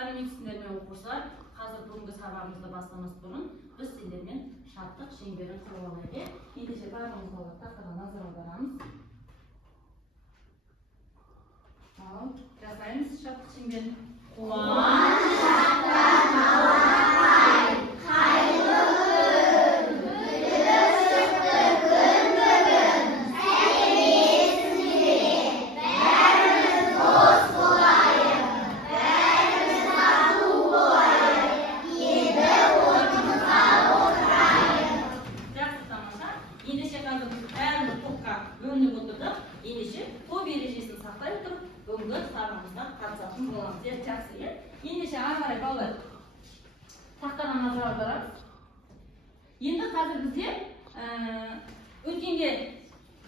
Сәлеметсіздер ме оқушылар? Қазір бүгінгі сабағымызды бастамас бұрын біз сендермен шаттық шеңберін құрып алайық. Ендеше барлығымыз тақтаға назар аударамыз. Ал, жасаймыз шаттық шеңберін. Қуаныш жақтан ауа-рай, қайырлы күн, күлкілі күн бүгін. Сәлеметсіздер, бәріміз дос болайық, бәріміз тату болайық, енді орнымызға отырайық. Жақсы, тамаша. Ендеше қазір біз бәріміз топқа бөлініп отырдық. Ендеше топ ережесін сақтай отырып, бүгінгі сабағымызға қатысатын боламыз. Жақсы, иә? Ендеше ары қарай балалар тақтаға назар аударамыз. Енді қазір бізде өткенге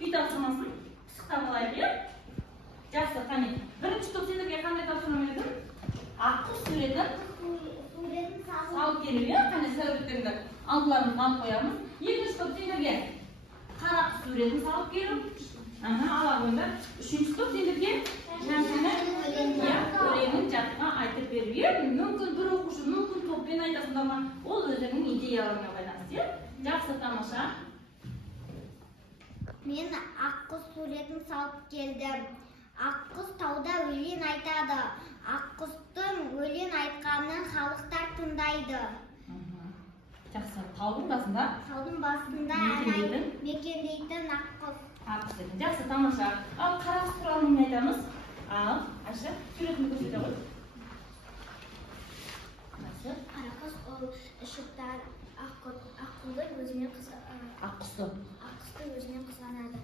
үй тапсырмасын пысықтап алайық, иә? Жақсы, қане. Бірінші топ сендерге қандай тапсырма бердім? Аққұс суретін салып келу, иә? Қане суреттеріңді алдыларыңызға алып қоямыз. Екінші топ сендерге қара құс суретін салып келу. Ала қойыңдар. Үшінші топ сендерге өлеңін жатқа айтып беру. Мүмкін бір оқушы, мүмкін топпен айтасыңдар ма? Ол өздерінің идеяларына байланысты. Жақсы, тамаша. Мен аққұс суретін салып келдім. Аққұс тауда өлең айтады. Аққұстың өлең айтқанын халықтар тыңдайды. Жақсы, таудың басында? Таудың басында мекендейтін аққұс. Жақсы, тамаша. Ал қара құс туралы не айтамыз? Ал, Айша, суретіңді көрсете ғой. Жақсы. Қара құс ол ішіптар аққұсты өзіне қызғанады.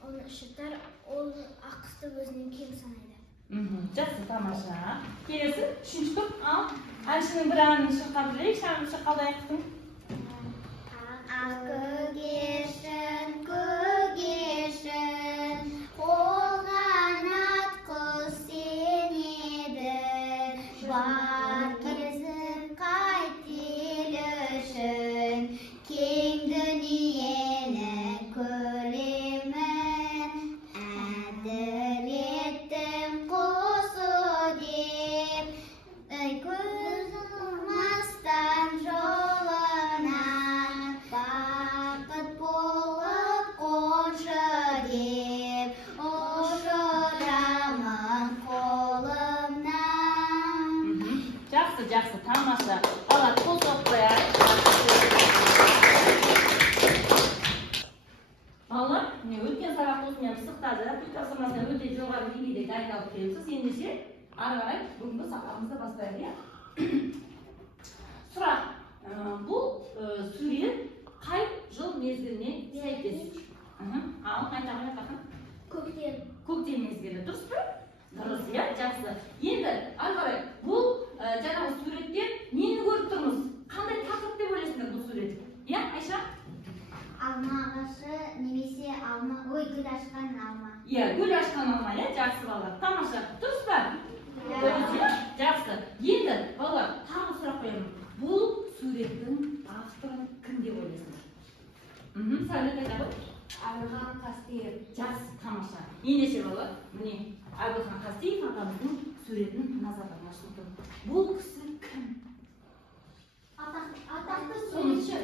Оның ішіптар ол аққұсты өзінен кем санайды. Жақсы, тамаша. Келесі, үшінші топ. Ал, Айшаның бір әнін шырқап білейік. Шырқалдайық қыздың. Көгершін, көгершін, қолғанат құс сен едің, бар кезім қайт ел үшін, кең дүниені көремін, әділеттің құсы деп, көзім астан жолынан, бақыт болып қоншы деп, ұшырамын қолымнан. Жақсы, жақсы, тамаша. Ала, қол соғып қояйық. Балалар, өткен сабақ осымен пысықтады. Үй тапсырмасына өте жоғары деңгейде дайындалып келіпсіз. Ендеше, ары қарай бүгінгі сабағымызды бастайық, иә? Сұрақ. Бұл сурет қай жыл мезгіліне сәйкес? Ал, айтақын. Көктем мезгілі. Дұрыс па? Дұрыс, иә? Жақсы. Енді, ары қарай, бұл жаңағы суреттен нені көріп тұрмыз? Қандай тақырып деп ойлайсыңдар бұл сурет? Иә, Айша? Алма ағашы немесе гүл ашқан алма. Иә, гүл ашқан алма, иә? Жақсы, балалар. Тамаша. Дұрыс па? Дұрыс, иә? Жақсы. Енді, балалар, тағы сұрақ қоямын. Бұл суреттің авторын кім деп ойлайсыңдар? Сәулет айта ғой. Әбілхан Қастеев. Жақсы, тамаша. Ендеше балалар, міне Әбілхан Қастеев ағамыздың суретін назардан ашылды. Бұл кісі кім? Атақты суретші.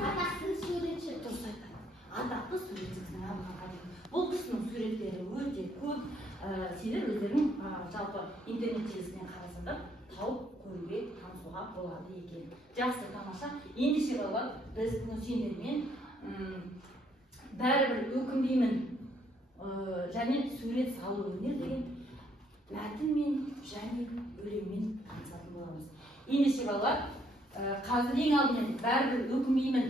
Атақты суретші. Дұрыс айтады. Атақты суретшісінің Әбілхан Қастеев. Бұл кісінің суреттері өте көп. Сендер өздерің жалпы интернет желісінен қарасаңдар тауып көруге, танысуға болады екен. Жақсы, тамаша. Ендеше балалар, біз бүгін сендермен бәрібір өкінбеймін және сурет салу өнер деген мәтінмен және өлеңмен танысатын боламыз. Ендеше балалар, қазір ең алдымен бәрібір өкінбеймін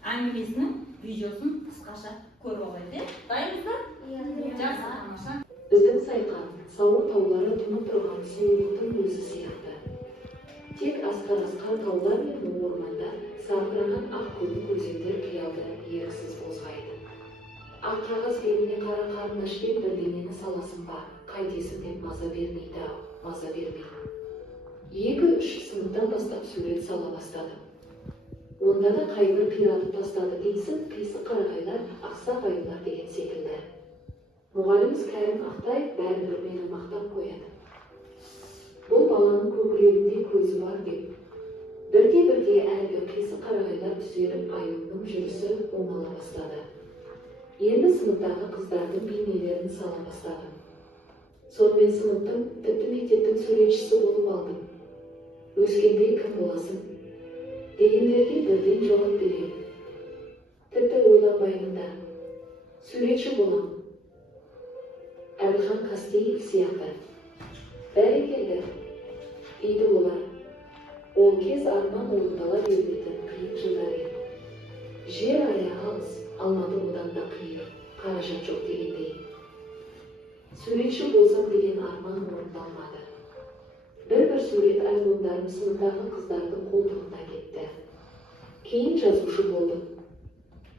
әңгімесінің видеосын қысқаша көріп алайық. Дайынбыз ба? Жақсы, тамаша. Біздің сайқан сауыр таулары тұнып тұрған сұлулықтың өзі сияқты. Тек асқан таулар мен ормандар, сарқыраған ақ көңіл өзендер қиялды еріксіз қозғайды. Ақ қағаз бетіне қара қарындашпен бірдеңені саласың ба, қайтесің деп маза бермейді, маза бермейді. 2-3 сыныптан бастап сурет сала бастадым. Онда да қайбір қиратып тастады дейсің, қисық қарағайлар, ақсақ аюлар деген секілді. Мұғаліміз Кәрім Ақтаев бәрібір мені мақтап қояды. көзі бар деп. Бірте-бірте әлгі қисық қарағайлар түзеліп Аюбның жүрісі оңала бастады. Енді сыныптағы қыздардың бейнелерін сала бастады. Сонымен сыныптың тіпті мектептің суретшісі болып алдым. Өскенде кім боласың? Дегендерге бірден жауап беремін. Тіпті ойланбаймын да. Суретші боламын. Әбілхан Қастеев сияқты. Бәрекелді, дейді олар. Ол кез арман орындала бермейтін қиын жылдар еді. Жер аяғы алыс, Алматы одан да қиын, қаражат жоқ дегендей. Суретші болсам деген арман орындалмады. Бір сурет альбомдарым сыныптағы қыздардың қолтығында кетті. Кейін жазушы болдым.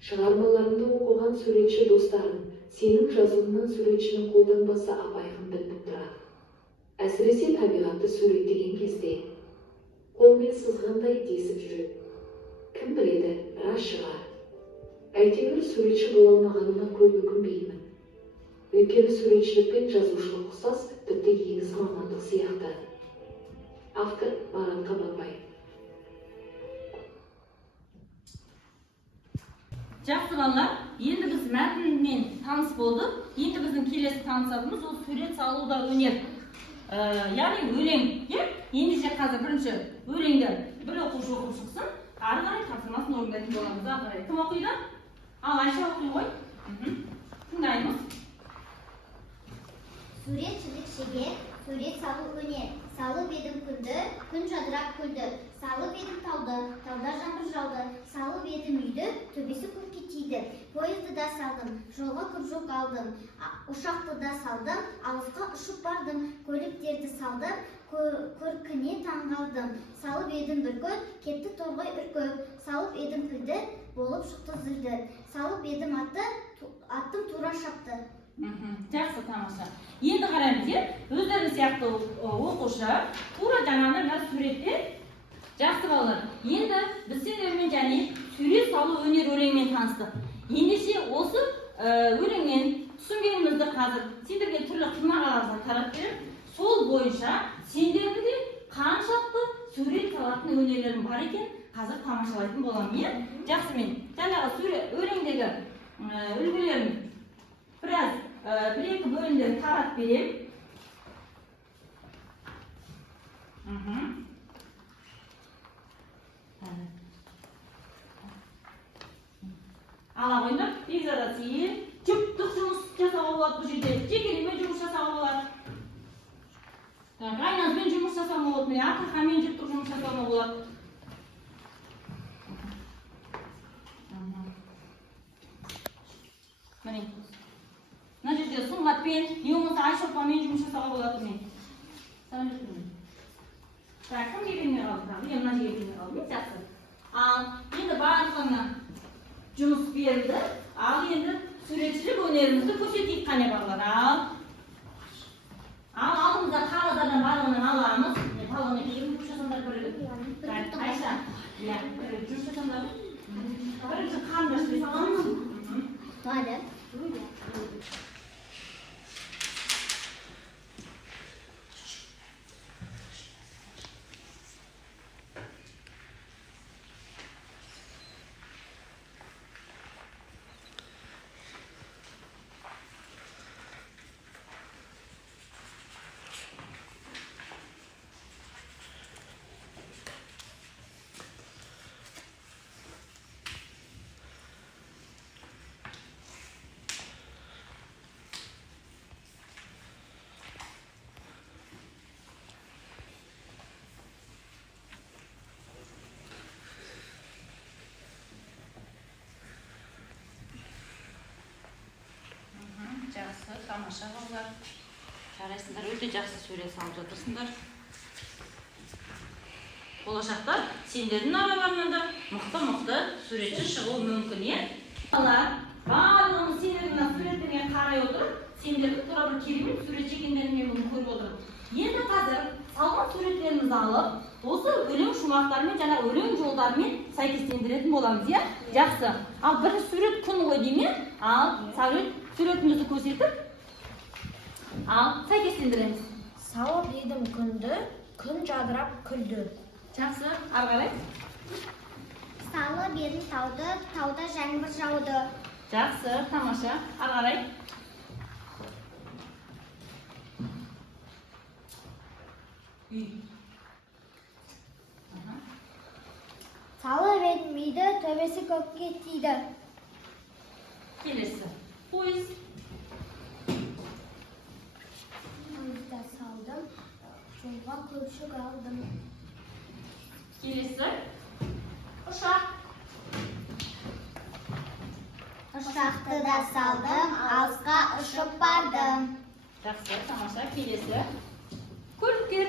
Шығармаларымды оқыған суретші достарым, сенің жазуыңнан суретшінің қолданбасы ап-айқын білініп тұрады. Әсіресе табиғатты суреттеген кезде қолмен сызғандай десіп жүреді. Кім біледі, рас шығар. Әйтеуір суретші бола алмағаныма көп өкінбеймін. Өйткені суретшілік пен жазушылық ұқсас, тіпті егіз мамандық сияқты. Автор Марат Қабанбай. Жақсы балалар, енді біз мәтінмен таныс болдық. Енді біздің келесі танысатынымыз ол сурет салуда өнер. Яғни өлең. Ендеше қазір бірінші өлеңді бір оқушы оқып шықсын, ары қарай тапсырмасын орындайтын боламыз. Ары қарай кім оқиды? Ал Айша оқи ғой. Тыңдаймыз. Суретшілік шебер, сурет салу өнер. Салып едім күнді, күн жадырап күлді. Салып едім тауды, тауда жаңбыр жауды. Салып едім үйді, төбесі көкке тиді. Поезды да салдым, жолға күржік алдым. Ұшақты да салдым, алысқа ұшып бардым. Көліктерді салдым, көркіне таңғалдым. Салып едім бүркіт, кетті торғай үркіп. Салып едім пілді, болып шықты зілді. Салып едім аттым тура шапты. Жақсы, тамаша. Енді қараймыз, өздеріңіз сияқты оқушы тура жаңағы бір суретте. Жақсы балалар, енді біз сендермен және сурет салу өнер өлеңмен таныстық. Ендеше осы өлеңмен түсінгенімізді қазір сендерге түрлі қимағалардан тарап беріп, сол бойынша сендердің де қаншалықты сурет салатын өнерлерің бар екен қазір тамашалайтын боламын. Жақсы, мен жаңағы өлеңдегі үлгілерін біраз бір-екі бөлімдерін тарап берем. Ала қойыңдар, бекзада сейіл, жүптік жұмыс жасауға болады бұл жерде, жекелеме жұмыс жасауға болады. Айназбен жұмыс жасауға болады, ақырқамен жүптік жұмыс жасауға болады. Міне. Мына жерде сұңғатпен, не болмаса айшолпанмен жұмыс жасауға болады мен. Кімге бермей қалды? Мына жерге бермей қалды. Жақсы. Ал енді барлығына жұмыс берілді. Ал енді суретшілік өнерімізді көрсетейік қане балалар. Ал алдымызда қағаздардан барлығынан аламыз. Талғын екеуін жұмыс жасаңдар бірігіп. Айша, жұмыс жасаңдар. Бірінші қарындаш бес аламыз. Hadi. Жақсы, тамаша балалар. Жарайсыңдар, өте жақсы сурет салып жатырсыңдар. Болашақта сендердің араларынан да мықты суретші шығуы мүмкін, Балалар, барлығымыз сендердің суреттеріне қарай отырып, сендерді тура бір керемет суретші екендеріңе бүгін көріп отырмын. Енді қазір салған суреттерімізді алып, осы өлең шумақтарымен және өлең жолдарымен сәйкестендіретін боламыз, Жақсы. Ал бір сурет күн ғой дейме? Ал суретімізді көрсетіп, ал сәйкестендіреміз. Салып едім күнді, күн жадырап күлді. Жақсы, ары қарай. Салы бедім тауды, тауда жаңбыр жауды. Жақсы, тамаша, ары қарай. Үй. Салы бедім үйді, төбесі көкке тиді. Келесі. Пойыз. Пойызда салдым, жолға көпшік алдым. Келесі. Ұшақ. Ұшақты да салдым, алысқа ұшып бардым. Жақсы, тамаша, келесі. Көліктер.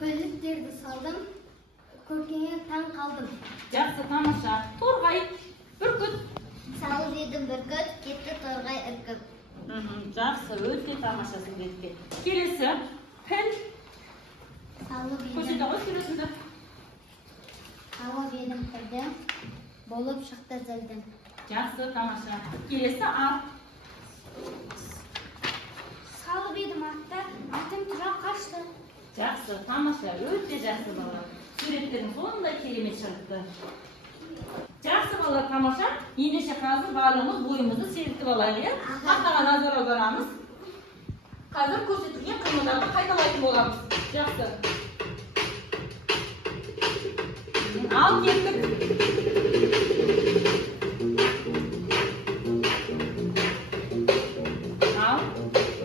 Көліктерді салдым, көркеңе таң қалдым. Жақсы, тамаша. Торғай. Бүркіт. Салып едім бүркіт, кетті торғай үркіп. Жақсы, өте тамаша суретке. Келесі. Піл. Салып Көрсете едім, ғой келесіңді. салып едім пілді, болып шықты зілді. Жақсы, тамаша. Келесі ат. Салып едім атты, атым тұра қашты. Жақсы, тамаша, өте жақсы бала. Суреттерің сондай керемет шығыпты. Жақсы бала, тамаша. Ендеше қазір барлығымыз бойымызды сергітіп алайық, иә? Тақтаға назар аударамыз. Қазір көрсетілген қимылдарды қайталайтын боламыз. Жақсы. Ал кеттік. Ал,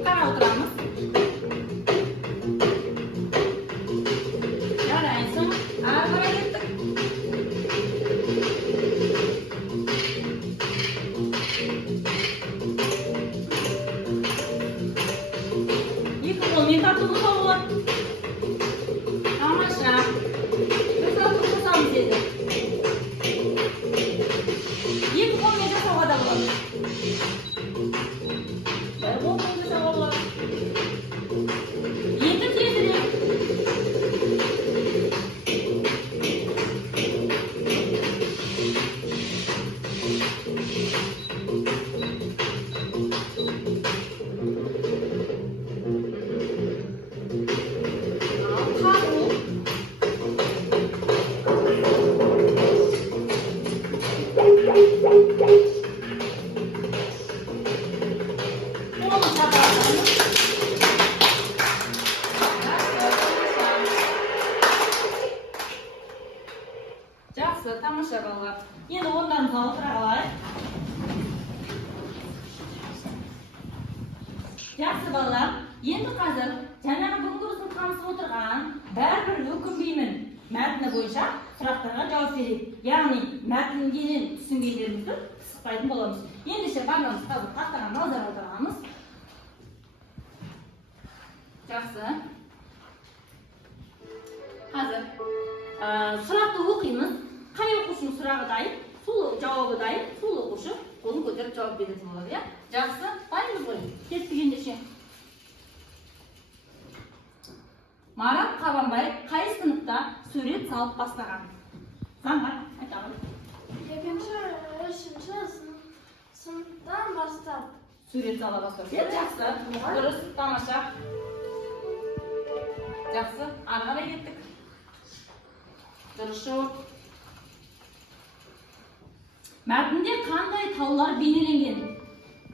қара отырамыз. Жарайсың, ары қарай кеттік. Екі қолмен тартуымызға болады. Тамаша. Біз тарту жасамыз деді. Екі қолмен жасауға да болады. Бір қолмен жасауға болады. Енді тезірек. Ал қағу. Қолын шапалақтаймыз. Жақсы, тамаша балалар. Енді орындарымызға отыра қалайық. Жақсы балалар, енді қазір жаңағы бүгінгі біздің танысып отырған бәрібір өкінбеймін мәтіні бойынша сұрақтарға жауап берейік. Яғни мәтінден түсінгендерімізді пысықтайтын боламыз. Ендеше барлығымыз қазір тақтаға назар аударамыз. Жақсы. Қазір сұрақты оқимыз. Қай оқушының сұрағы дайын, сол жауабы дайын, сол оқушы қолын көтеріп жауап беретін болады, иә? Жақсы, дайынбыз ғой. Кеттік ендеше. Марат Қабанбаев қай сыныпта сурет салып бастаған? Заңғар, айта ғой. Екінші, үшінші сыныптан бастап. Сурет сала бастап. Жақсы, дұрыс, тамаша. Жақсы, ары қарай кеттік. Дұрыс жауап. Мәтінде қандай таулар бейнеленген?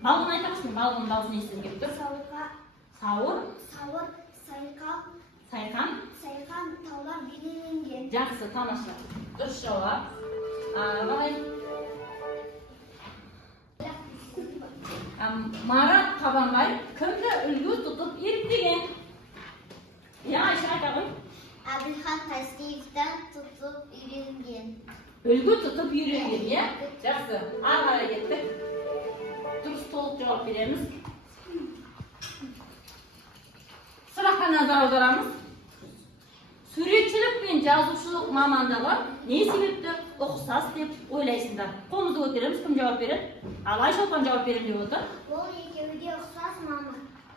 Балғын айта қойшы, балғын дауысын естігім келіп тұр. Сауыр, Сауыр, сайқан. сайқан таулар бейнеленген. Жақсы, тамаша. Дұрыс жауап. Ары қарай. Марат Қабанбаев кімді үлгі тұтып еріктеген? Я, Айша айта ғой. Әбілхан Тастиевтен тұтып үйренген. Үлгі тұтып үйренген, иә? Жақсы, ары қарай кеттік. Дұрыс толық жауап береміз. Сұраққа назар аударамыз. Суретшілік пен жазушылық мамандығы не себепті ұқсас деп ойлайсыңдар? Қолымызды көтереміз, кім жауап береді? Алай Шолпан жауап беремін деп отыр. Ол екеуі де ұқсас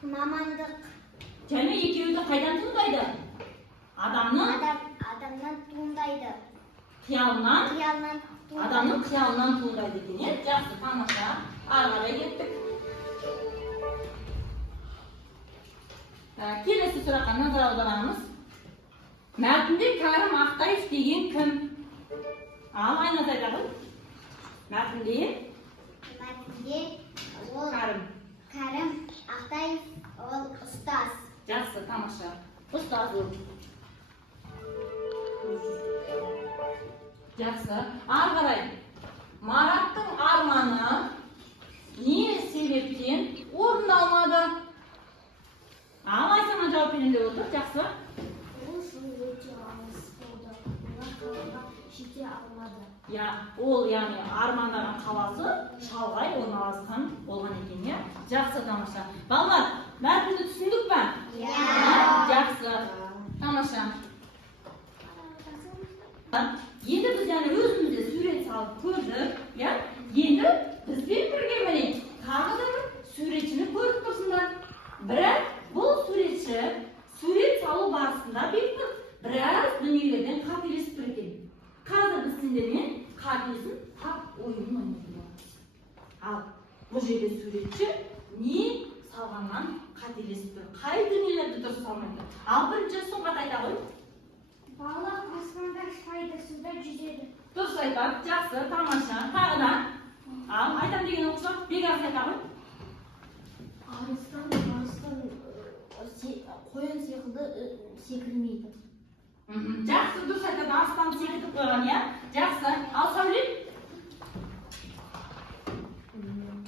мамандық. Және екеуі де қайдан туындайды? Адамның туындайды. қиялынан, Қиялынан адамның қиялынан туындайды екен, иә? Жақсы, тамаша. Ары қарай кеттік. келесі сұраққа назар аударамыз. Мәтінде Кәрім Ақтаев деген кім? Ал, Айназ айта ғой. Мәтінде ол Кәрім Ақтаев ол ұстаз. Жақсы, тамаша. Ұстаз ол. Жақсы. Ары қарай. Мараттың арманы не себептен орындалмады? Ал, Айсана жауап берейін деп отыр. Жақсы. Ол жыл өте алыс болды. Олар қалаға жете алмады. Ол яғни армандаған қаласы шалғай орналасқан болған екен, иә? Жақсы, тамаша. Балалар, мәтінді түсіндік пе? Жақсы. Тамаша. Енді біз өзімізде сурет салып көрдік, иә? Енді бізбен бірге міне тағы да бір суретшіні көріп тұрсыңдар. Бірақ бұл суретші сурет салу барысында біраз дүниелерден қателесіп тұр екен. Қазір біз сендермен қателесін тап ойынын ойнайтын боламыз. Ал бұл жерде суретші не салғаннан қателесіп тұр? Қай дүниелерді дұрыс салмайды? Ал бірінші сұңғат айта ғой. Балық аспанда ұшпайды, суда жүзеді. Дұрыс айтады, жақсы, тамаша. Тағы да. Ал айтам деген оқыса, Бекарыс айта ғой. Арыстан қоян секілді секірмейді. Жақсы, дұрыс айтады, арыстан секіртіп қойған, иә? Жақсы. Ал Сәуле?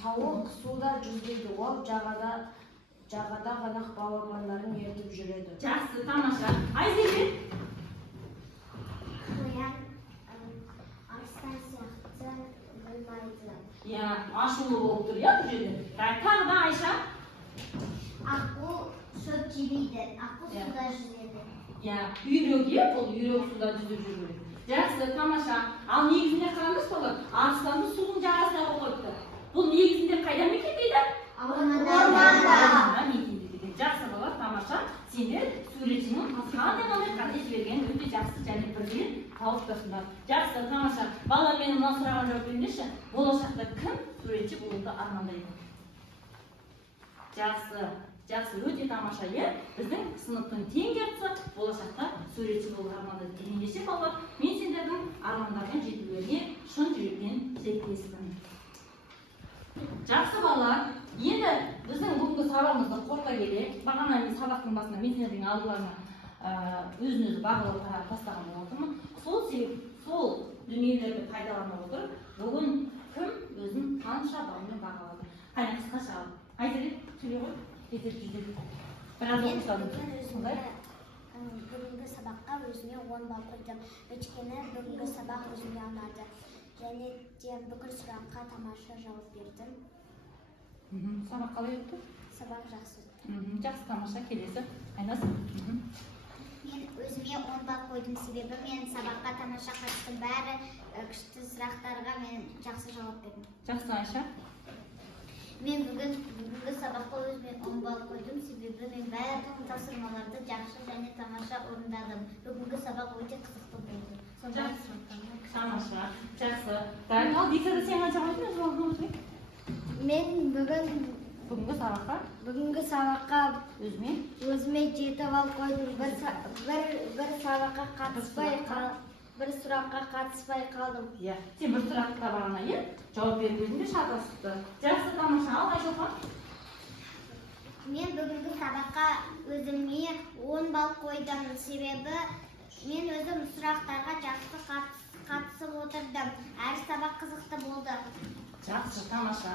Тауық суда жүзбейді, ол жағада ғана балапандарын ертіп жүреді. Жақсы, тамаша. Айзере? Қоян арыстан сияқты болмайды. Ашулы болып тұр, иә, бұл жерде? Тағы да Айша? Аққу шөп жемейді, аққу суда жүзеді. Үйрек, бұл үйрек суда жүзіп жүреді. Жақсы, тамаша. Ал негізінде қараңыз болар, арыстанды судың жағасына қойыпты. Бұл негізінде қайда мекендейді? Орманда. Мекендейді. Жақсы болар, тамаша. Сендер суретшінің қандай қате жібергенін өте жақсы және бірден тауып тұрсыңдар. Жақсы, тамаша. Балалар, менің мына сұрағыма жауап беріңдерші. Болашақта кім суретші болуды армандайды? Жақсы, өте тамаша, иә? Біздің сыныптың тең жартысы болашақта суретші болуды армандайды. Ендеше балалар, мен сендердің армандардың жетулеріне шын жүректен тілектеспін. Жақсы балалар, енді біздің бүгінгі сабағымызды қорыта келе, бағана сабақтың басында мен сендердің алдыларына өзін-өзі бағалау тарап тастаған болатынмын. Сол дүниелерді пайдалана отырып, бүгін кім өзін қанша балмен бағалады? Қайна қысқаша айтып сөйлей ғой, жетер. Біраз оқысадым. Бүгінгі сабаққа өзіме 10 балл қойдым. Өйткені бүгінгі сабақ өзіме ұнады. Және де бүкіл сұраққа тамаша жауап бердім. Сабақ қалай өтті? Сабақ жақсы өтті. Жақсы, тамаша, келесі. Айназ? Мен өзіме 10 балл қойдым, себебі мен сабаққа тамаша қатыстым. Бәрі күшті сұрақтарға мен жақсы жауап бердім. Жақсы, Айша? Мен бүгінгі сабаққа өзіме 10 балл қойдым, себебі мен барлық тапсырмаларды жақсы және тамаша орындадым. Бүгінгі сабақ өте қызықты болды. Тамаша, жақсы. Ал Бекзада сен қанша қойдың? Мен бүгінгі сабаққа өзіме өзіме 7 балл қойдым. Бір сұраққа қатыспай қалдым. Сен бір сұраққа бағана, жауап беріп өзіңде шат асыпты. Жақсы, тамаша. Ал Айшолпан? Мен бүгінгі сабаққа өзіме 10 балл қойдым, себебі мен өзім сұрақтарға жақсы қатысып отырдым. Әр сабақ қызықты болды. Жақсы, тамаша.